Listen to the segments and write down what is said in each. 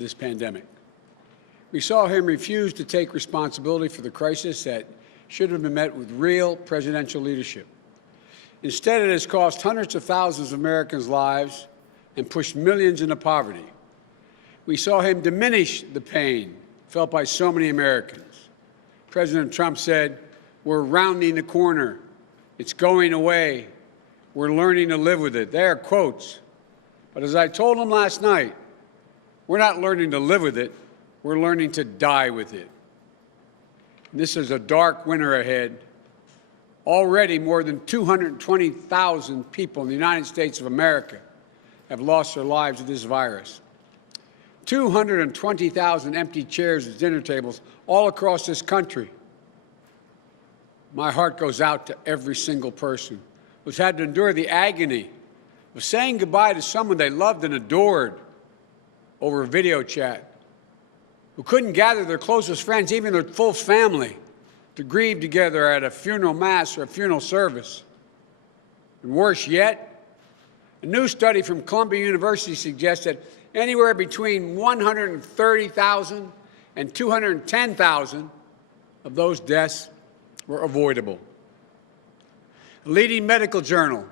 this pandemic. We saw him refuse to take responsibility for the crisis that should have been met with real presidential leadership. Instead, it has cost hundreds of thousands of Americans' lives and pushed millions into poverty. We saw him diminish the pain felt by so many Americans. President Trump said, "We're rounding the corner. It's going away. We're learning to live with it." They are quotes. But as I told him last night, we're not learning to live with it. We're learning to die with it. And this is a dark winter ahead. Already, more than 220,000 people in the United States of America have lost their lives to this virus. 220,000 empty chairs at dinner tables all across this country. My heart goes out to every single person who's had to endure the agony of saying goodbye to someone they loved and adored over video chat, who couldn't gather their closest friends, even their full family, to grieve together at a funeral mass or a funeral service. And worse yet, a new study from Columbia University suggests that anywhere between 130,000 and 210,000 of those deaths were avoidable. A leading medical journal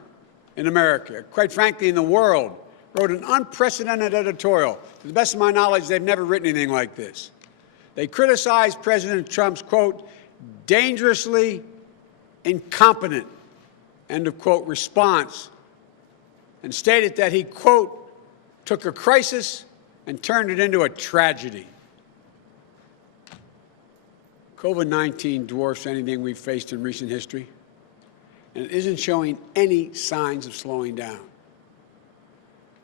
in America, quite frankly in the world, wrote an unprecedented editorial. To the best of my knowledge, they've never written anything like this. They criticized President Trump's, quote, dangerously incompetent, end of quote, response, and stated that he, quote, took a crisis and turned it into a tragedy. COVID-19 dwarfs anything we've faced in recent history, and it isn't showing any signs of slowing down.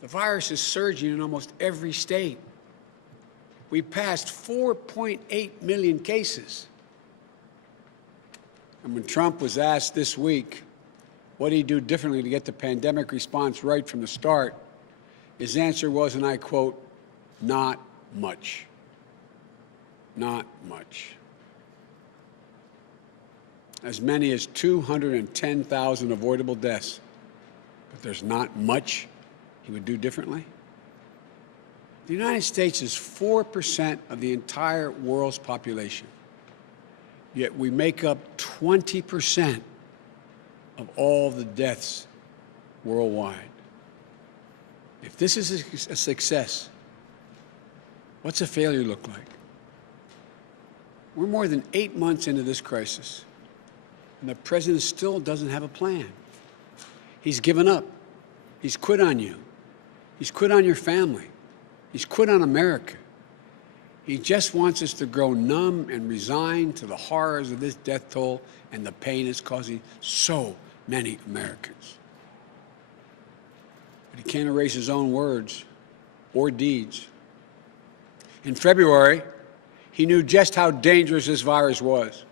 The virus is surging in almost every state. We passed 4.8 million cases. And when Trump was asked this week what he'd do differently to get the pandemic response right from the start, his answer was, and I quote, "Not much. Not much." As many as 210,000 avoidable deaths, but there's not much he would do differently? The United States is 4% of the entire world's population, yet we make up 20% of all the deaths worldwide. If this is a success, what's a failure look like? We're more than 8 months into this crisis, and the president still doesn't have a plan. He's given up. He's quit on you. He's quit on your family. He's quit on America. He just wants us to grow numb and resigned to the horrors of this death toll and the pain it's causing so many Americans. But he can't erase his own words or deeds. In February, he knew just how dangerous this virus was.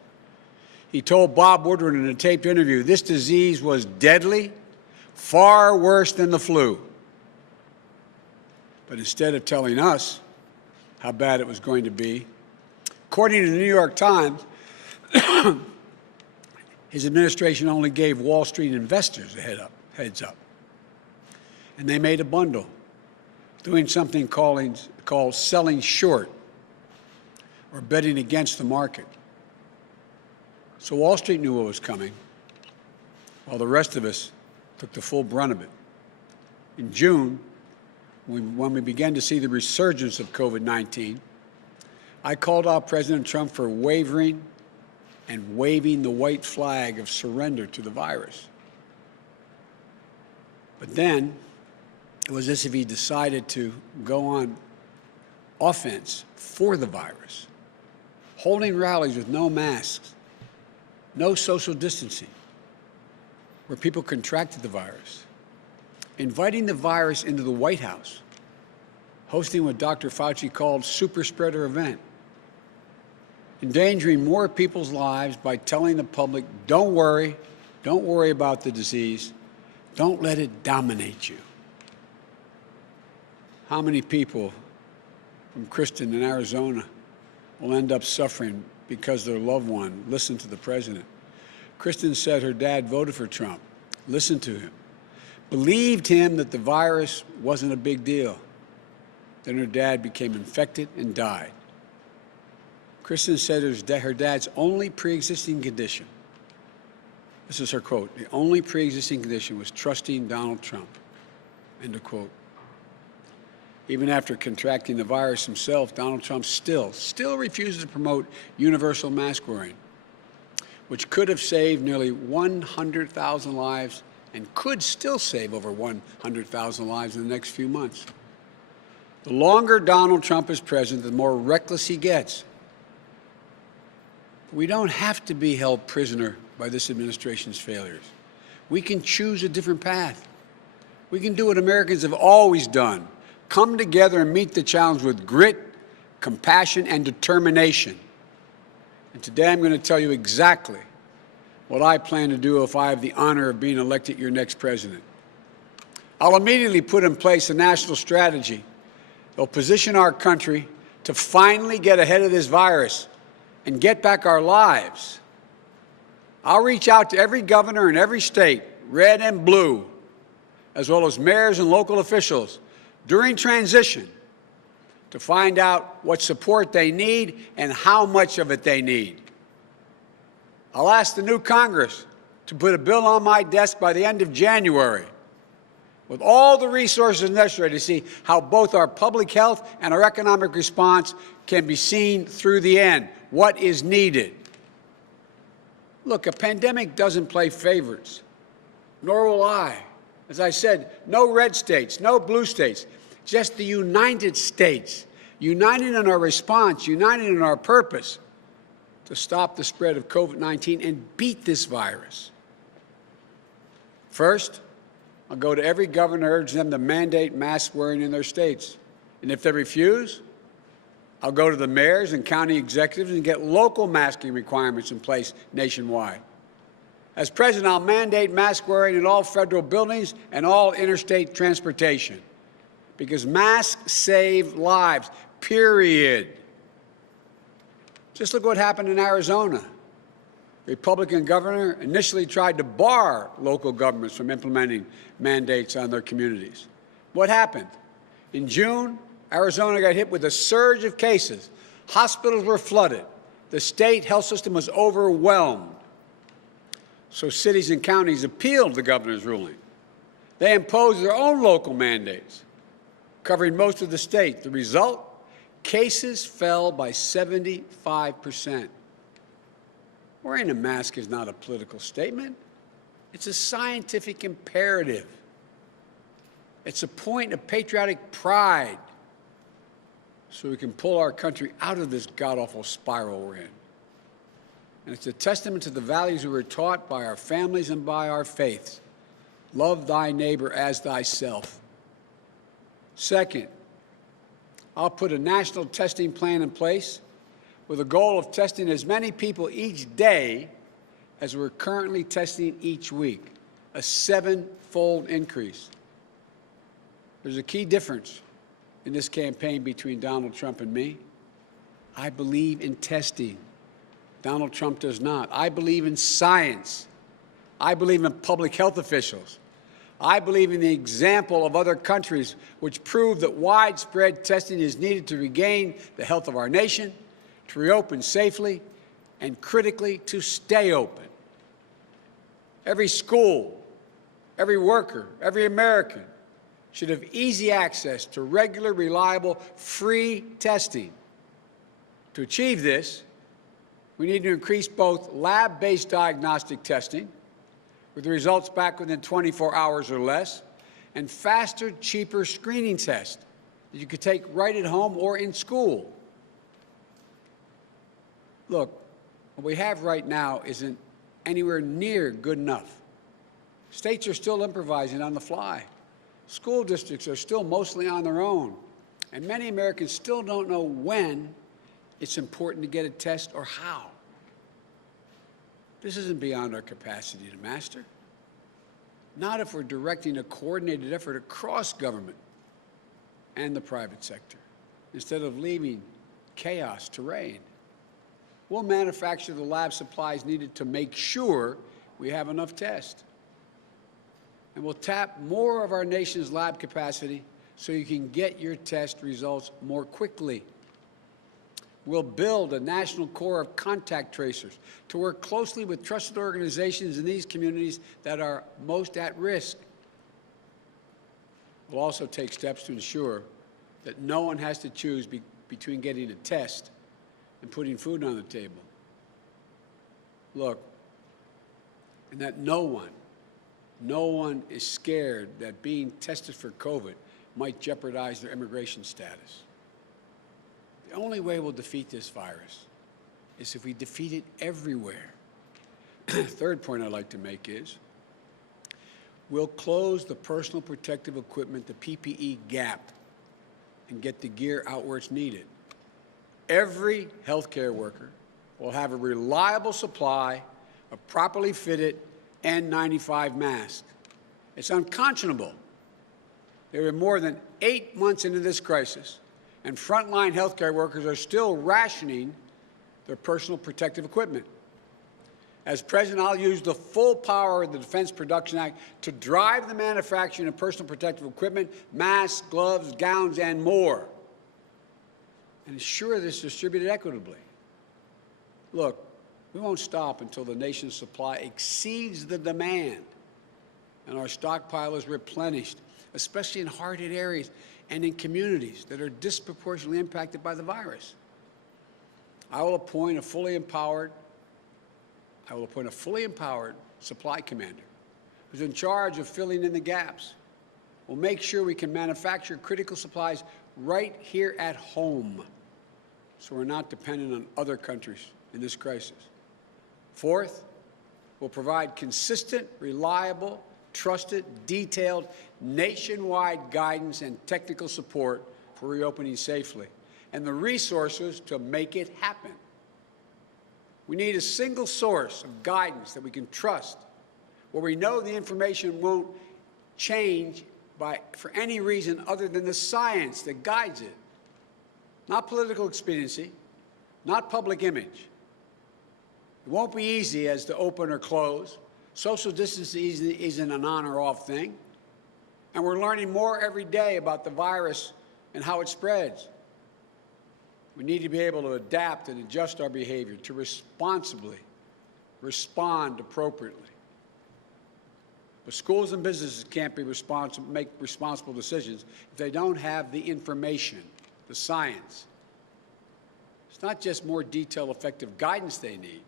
He told Bob Woodward in a taped interview, this disease was deadly, far worse than the flu. But instead of telling us how bad it was going to be, according to the New York Times, his administration only gave Wall Street investors a heads up. And they made a bundle, doing something called selling short, or betting against the market. So Wall Street knew what was coming, while the rest of us took the full brunt of it. In June, when we began to see the resurgence of COVID-19, I called out President Trump for wavering and waving the white flag of surrender to the virus. But then, it was as if he decided to go on offense for the virus, holding rallies with no masks, no social distancing, where people contracted the virus, inviting the virus into the White House, hosting what Dr. Fauci called super spreader event, endangering more people's lives by telling the public, don't worry about the disease, don't let it dominate you. How many people from Kristen in Arizona will end up suffering because their loved one listened to the president? Kristen said her dad voted for Trump, listened to him, believed him that the virus wasn't a big deal. Then her dad became infected and died. Kristen said her dad's only pre-existing condition, this is her quote, the only pre-existing condition was trusting Donald Trump, end of quote. Even after contracting the virus himself, Donald Trump still refuses to promote universal mask wearing, which could have saved nearly 100,000 lives and could still save over 100,000 lives in the next few months. The longer Donald Trump is president, the more reckless he gets. We don't have to be held prisoner by this administration's failures. We can choose a different path. We can do what Americans have always done, come together and meet the challenge with grit, compassion, and determination. And today I'm going to tell you exactly what I plan to do if I have the honor of being elected your next president. I'll immediately put in place a national strategy that will position our country to finally get ahead of this virus and get back our lives. I'll reach out to every governor in every state, red and blue, as well as mayors and local officials during transition to find out what support they need and how much of it they need. I'll ask the new Congress to put a bill on my desk by the end of January with all the resources necessary to see how both our public health and our economic response can be seen through the end. What is needed? Look, a pandemic doesn't play favorites, nor will I. As I said, no red states, no blue states, just the United States, united in our response, united in our purpose to stop the spread of COVID-19 and beat this virus. First, I'll go to every governor and urge them to mandate mask wearing in their states. And if they refuse, I'll go to the mayors and county executives and get local masking requirements in place nationwide. As president, I'll mandate mask wearing in all federal buildings and all interstate transportation, because masks save lives, period. Just look what happened in Arizona. Republican governor initially tried to bar local governments from implementing mandates on their communities. What happened? In June, Arizona got hit with a surge of cases. Hospitals were flooded. The state health system was overwhelmed. So cities and counties appealed the governor's ruling. They imposed their own local mandates, covering most of the state. The result? Cases fell by 75%. Wearing a mask is not a political statement. It's a scientific imperative. It's a point of patriotic pride so we can pull our country out of this god-awful spiral we're in. And it's a testament to the values we were taught by our families and by our faiths. Love thy neighbor as thyself. Second, I'll put a national testing plan in place with a goal of testing as many people each day as we're currently testing each week, a 7-fold increase. There's a key difference in this campaign between Donald Trump and me. I believe in testing. Donald Trump does not. I believe in science. I believe in public health officials. I believe in the example of other countries which prove that widespread testing is needed to regain the health of our nation, to reopen safely, and critically, to stay open. Every school, every worker, every American should have easy access to regular, reliable, free testing. To achieve this, we need to increase both lab-based diagnostic testing, with the results back within 24 hours or less, and faster, cheaper screening tests that you could take right at home or in school. Look, what we have right now isn't anywhere near good enough. States are still improvising on the fly. School districts are still mostly on their own. And many Americans still don't know when it's important to get a test or how. This isn't beyond our capacity to master. Not if we're directing a coordinated effort across government and the private sector, instead of leaving chaos to reign. We'll manufacture the lab supplies needed to make sure we have enough tests. And we'll tap more of our nation's lab capacity so you can get your test results more quickly. We'll build a national corps of contact tracers to work closely with trusted organizations in these communities that are most at risk. We'll also take steps to ensure that no one has to choose between getting a test and putting food on the table. Look, and that no one is scared that being tested for COVID might jeopardize their immigration status. The only way we'll defeat this virus is if we defeat it everywhere. Third point I'd like to make is we'll close the personal protective equipment, the PPE gap, and get the gear out where it's needed. Every healthcare worker will have a reliable supply of properly fitted N95 masks. It's unconscionable. There are more than 8 months into this crisis, and frontline healthcare workers are still rationing their personal protective equipment. As president, I'll use the full power of the Defense Production Act to drive the manufacturing of personal protective equipment, masks, gloves, gowns, and more, and ensure this is distributed equitably. Look, we won't stop until the nation's supply exceeds the demand and our stockpile is replenished, especially in hard-hit areas and in communities that are disproportionately impacted by the virus. I will appoint a fully empowered supply commander who's in charge of filling in the gaps. We'll make sure we can manufacture critical supplies right here at home so we're not dependent on other countries in this crisis. Fourth, we'll provide consistent, reliable, trusted, detailed, nationwide guidance and technical support for reopening safely, and the resources to make it happen. We need a single source of guidance that we can trust, where we know the information won't change for any reason other than the science that guides it. Not political expediency, not public image. It won't be easy as to open or close. Social distancing isn't an on or off thing. And we're learning more every day about the virus and how it spreads. We need to be able to adapt and adjust our behavior to responsibly respond appropriately. But schools and businesses can't make responsible decisions if they don't have the information, the science. It's not just more detailed, effective guidance they need.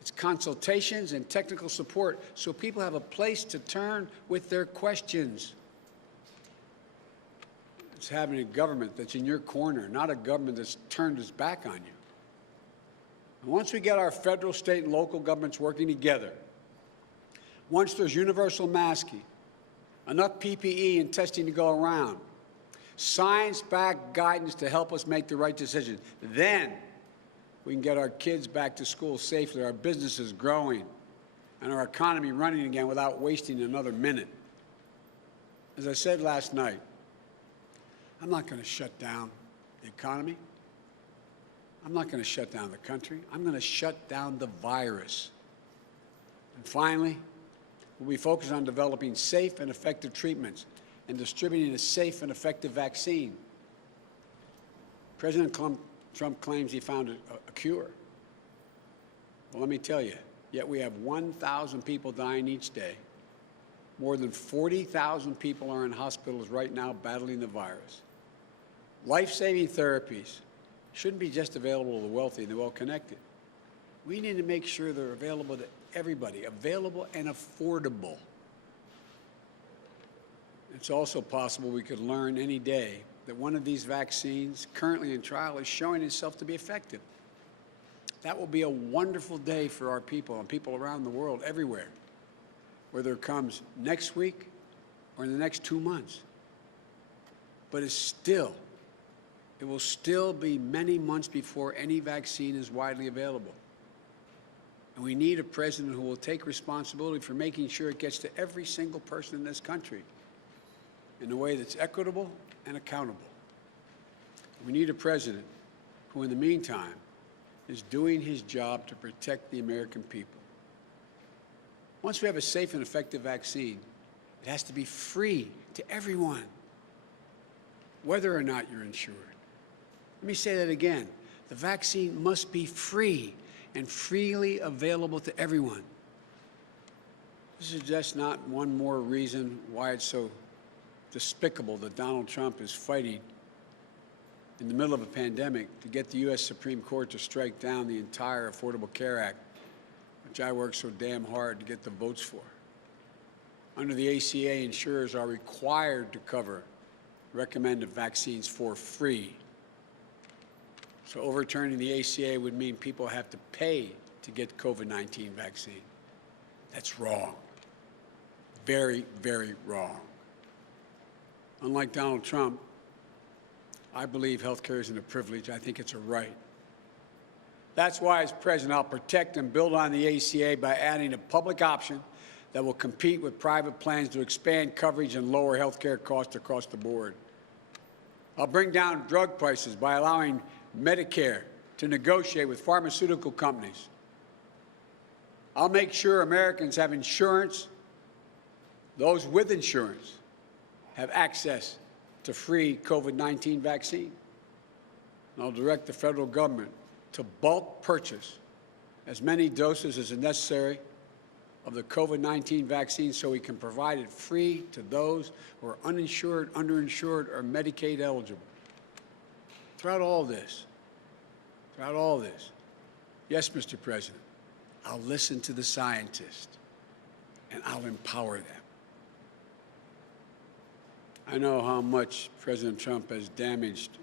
It's consultations and technical support so people have a place to turn with their questions. It's having a government that's in your corner, not a government that's turned its back on you. And once we get our federal, state, and local governments working together, once there's universal masking, enough PPE and testing to go around, science-backed guidance to help us make the right decision, then we can get our kids back to school safely, our businesses growing, and our economy running again without wasting another minute. As I said last night, I'm not going to shut down the economy. I'm not going to shut down the country. I'm going to shut down the virus. And finally, we'll be focused on developing safe and effective treatments and distributing a safe and effective vaccine. President Trump claims he found a cure. Well, let me tell you, yet we have 1,000 people dying each day. More than 40,000 people are in hospitals right now battling the virus. Life-saving therapies shouldn't be just available to the wealthy and the well-connected. We need to make sure they're available to everybody, available and affordable. It's also possible we could learn any day that one of these vaccines currently in trial is showing itself to be effective. That will be a wonderful day for our people and people around the world, everywhere, whether it comes next week or in the next 2 months. But it will still be many months before any vaccine is widely available. And we need a president who will take responsibility for making sure it gets to every single person in this country in a way that's equitable and accountable. We need a president who, in the meantime, is doing his job to protect the American people. Once we have a safe and effective vaccine, it has to be free to everyone. whether or not you're insured. Let me say that again. The vaccine must be free and freely available to everyone. This is just not one more reason why it's so despicable that Donald Trump is fighting in the middle of a pandemic to get the U.S. Supreme Court to strike down the entire Affordable Care Act, which I worked so damn hard to get the votes for. Under the ACA, insurers are required to cover recommended vaccines for free. So overturning the ACA would mean people have to pay to get COVID-19 vaccine. That's wrong. Very, very wrong. Unlike Donald Trump, I believe health care isn't a privilege. I think it's a right. That's why, as president, I'll protect and build on the ACA by adding a public option that will compete with private plans to expand coverage and lower health care costs across the board. I'll bring down drug prices by allowing Medicare to negotiate with pharmaceutical companies. I'll make sure Americans have insurance. Those with insurance have access to free COVID-19 vaccine. And I'll direct the federal government to bulk purchase as many doses as necessary of the COVID-19 vaccine so we can provide it free to those who are uninsured, underinsured, or Medicaid eligible. Throughout all this, yes, Mr. President, I'll listen to the scientists and I'll empower them. I know how much President Trump has damaged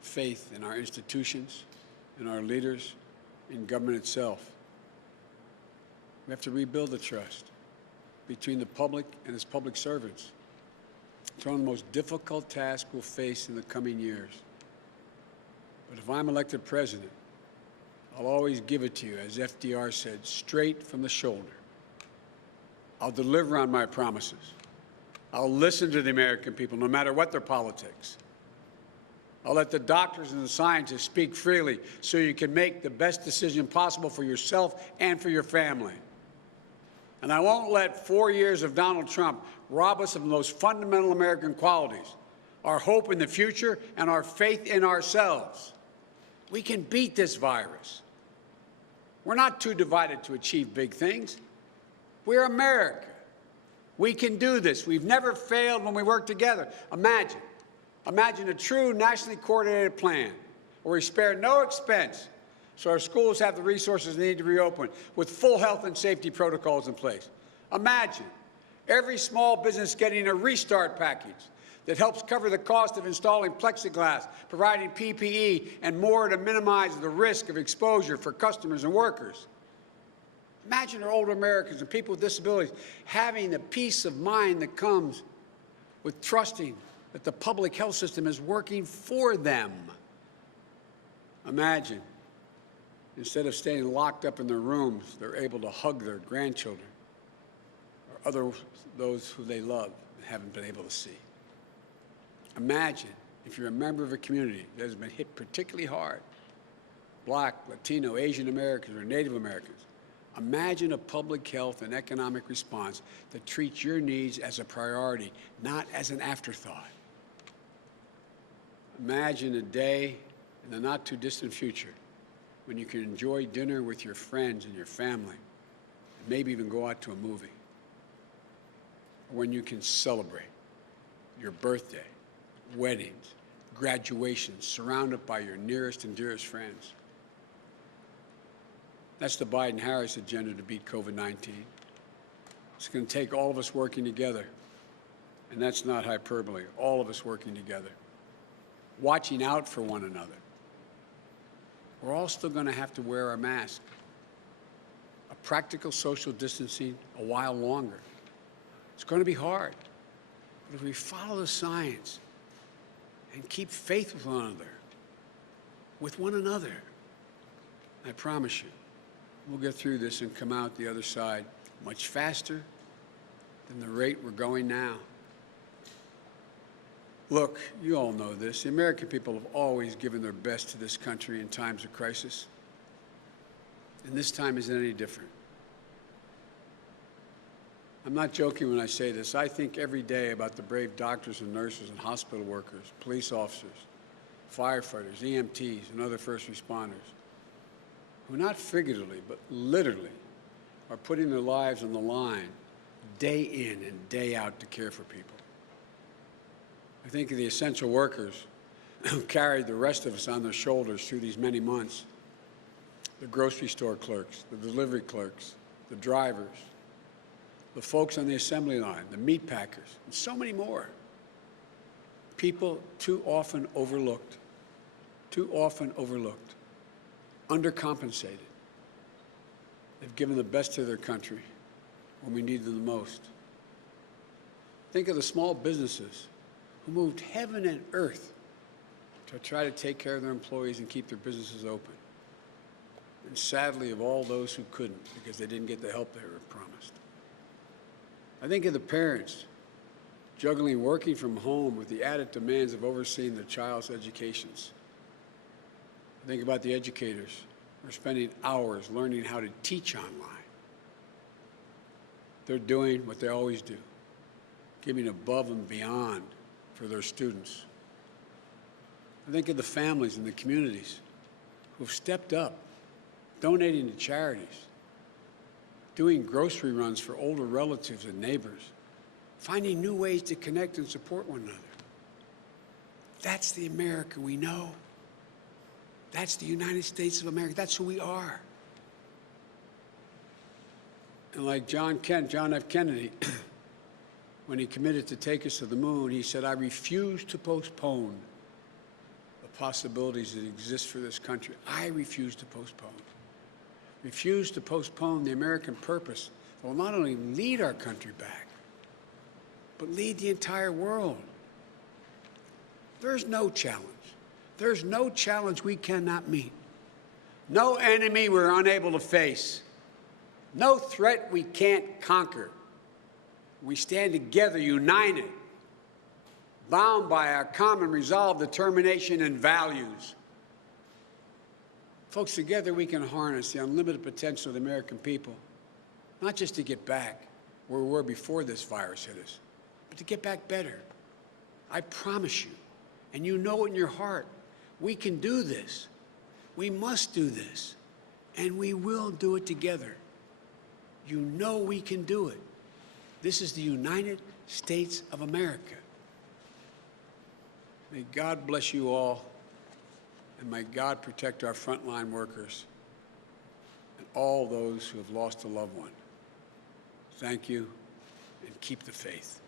faith in our institutions, in our leaders, in government itself. We have to rebuild the trust between the public and its public servants. It's one of the most difficult tasks we'll face in the coming years. But if I'm elected president, I'll always give it to you, as FDR said, straight from the shoulder. I'll deliver on my promises. I'll listen to the American people, no matter what their politics. I'll let the doctors and the scientists speak freely so you can make the best decision possible for yourself and for your family. And I won't let 4 years of Donald Trump rob us of the most fundamental American qualities, our hope in the future and our faith in ourselves. We can beat this virus. We're not too divided to achieve big things. We're America. We can do this. We've never failed when we work together. Imagine a true nationally coordinated plan where we spare no expense so our schools have the resources they need to reopen with full health and safety protocols in place. Imagine every small business getting a restart package that helps cover the cost of installing plexiglass, providing PPE, and more to minimize the risk of exposure for customers and workers. Imagine our older Americans and people with disabilities having the peace of mind that comes with trusting that the public health system is working for them. Imagine, instead of staying locked up in their rooms, they're able to hug their grandchildren or those who they love and haven't been able to see. Imagine if you're a member of a community that has been hit particularly hard, Black, Latino, Asian Americans, or Native Americans. Imagine a public health and economic response that treats your needs as a priority, not as an afterthought. Imagine a day in the not-too-distant future when you can enjoy dinner with your friends and your family, and maybe even go out to a movie. Or when you can celebrate your birthday, weddings, graduations, surrounded by your nearest and dearest friends. That's the Biden-Harris agenda to beat COVID-19. It's going to take all of us working together, and that's not hyperbole, all of us working together, watching out for one another. We're all still going to have to wear our mask, a practical social distancing a while longer. It's going to be hard, but if we follow the science and keep faith with one another, I promise you, we'll get through this and come out the other side much faster than the rate we're going now. Look, you all know this. The American people have always given their best to this country in times of crisis. And this time isn't any different. I'm not joking when I say this. I think every day about the brave doctors and nurses and hospital workers, police officers, firefighters, EMTs, and other first responders who not figuratively but literally are putting their lives on the line day in and day out to care for people. I think of the essential workers who carried the rest of us on their shoulders through these many months. The grocery store clerks, the delivery clerks, the drivers, the folks on the assembly line, the meat packers, and so many more. People too often overlooked, undercompensated. They've given the best to their country when we need them the most. Think of the small businesses who moved heaven and earth to try to take care of their employees and keep their businesses open. And sadly, of all those who couldn't because they didn't get the help they were promised. I think of the parents juggling working from home with the added demands of overseeing their child's educations. I think about the educators who are spending hours learning how to teach online. They're doing what they always do, giving above and beyond for their students. I think of the families and the communities who've stepped up, donating to charities, doing grocery runs for older relatives and neighbors, finding new ways to connect and support one another. That's the America we know. That's the United States of America. That's who we are. And like John F. Kennedy, when he committed to take us to the moon, he said, I refuse to postpone the possibilities that exist for this country. I refuse to postpone. Refuse to postpone the American purpose that will not only lead our country back, but lead the entire world. There's no challenge. There's no challenge we cannot meet. No enemy we're unable to face. No threat we can't conquer. We stand together, united, bound by our common resolve, determination, and values. Folks, together we can harness the unlimited potential of the American people, not just to get back where we were before this virus hit us, but to get back better. I promise you, and you know it in your heart, we can do this. We must do this, and we will do it together. You know we can do it. This is the United States of America. May God bless you all, and may God protect our frontline workers and all those who have lost a loved one. Thank you, and keep the faith.